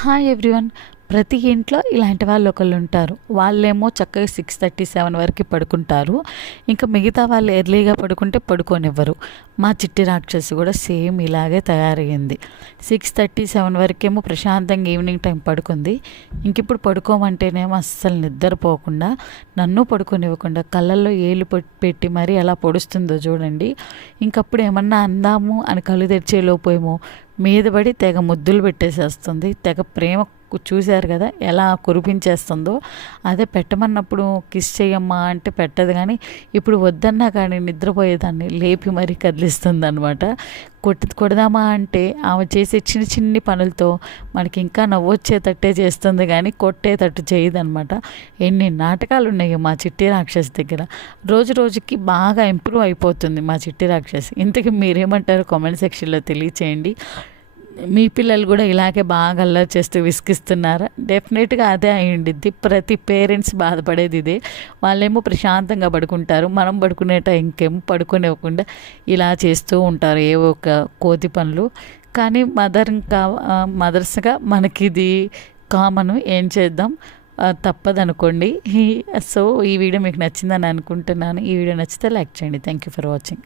Hi everyone. ప్రతి ఇంట్లో ఇలాంటి వాళ్ళు ఒకళ్ళు ఉంటారు. వాళ్ళేమో చక్కగా 6:30, 7 వరకు పడుకుంటారు. ఇంకా మిగతా వాళ్ళు ఎర్లీగా పడుకుంటే పడుకోనివ్వరు. మా చిట్టి రాక్షసి కూడా సేమ్ ఇలాగే తయారయ్యింది. 6:30, 7 వరకేమో ప్రశాంతంగా ఈవినింగ్ టైం పడుకుంది. ఇంకిప్పుడు పడుకోమంటేనేమో అస్సలు నిద్రపోకుండా నన్ను పడుకోనివ్వకుండా కళ్ళల్లో ఏలు పెట్టి మరీ ఎలా పొడుస్తుందో చూడండి. ఇంకప్పుడు ఏమన్నా అందాము అని కళ్ళు తెరిచేలోపోయేమో మీద పడి తెగ ముద్దులు పెట్టేసేస్తుంది. తెగ ప్రేమ చూశారు కదా ఎలా కురిపించేస్తుందో. అదే పెట్టమన్నప్పుడు కిస్ చేయమ్మా అంటే పెట్టదు, కానీ ఇప్పుడు వద్దన్నా కానీ నిద్రపోయేదాన్ని లేపి మరీ కదిలిస్తుంది అనమాట. కొడదామా అంటే ఆమె చేసే చిన్న చిన్ని పనులతో మనకి ఇంకా నవ్వొచ్చేటట్టే చేస్తుంది, కానీ కొట్టేటట్టు చేయదనమాట. ఎన్ని నాటకాలు ఉన్నాయో మా చిట్టి రాక్షసి దగ్గర. రోజు రోజుకి బాగా ఇంప్రూవ్ అయిపోతుంది మా చిట్టి రాక్షసి. ఇంతకీ మీరేమంటారు కామెంట్ సెక్షన్లో తెలియచేయండి. మీ పిల్లలు కూడా ఇలాగే బాగా అల్లరి చేస్తూ విసిగిస్తున్నారా? డెఫినెట్గా అదే అయి ఉండిద్ది. ప్రతి పేరెంట్స్ బాధపడేది ఇదే. వాళ్ళేమో ప్రశాంతంగా పడుకుంటారు, మనం పడుకునే టైంకేమో పడుకునివ్వకుండా ఇలా చేస్తూ ఉంటారు ఏవో ఒక కోతి పనులు. కానీ మదర్స్గా మనకి ఇది కామను, ఏం చేద్దాం, తప్పదనుకోండి. సో ఈ వీడియో మీకు నచ్చిందని అనుకుంటున్నాను. ఈ వీడియో నచ్చితే లైక్ చేయండి. Thank you for watching.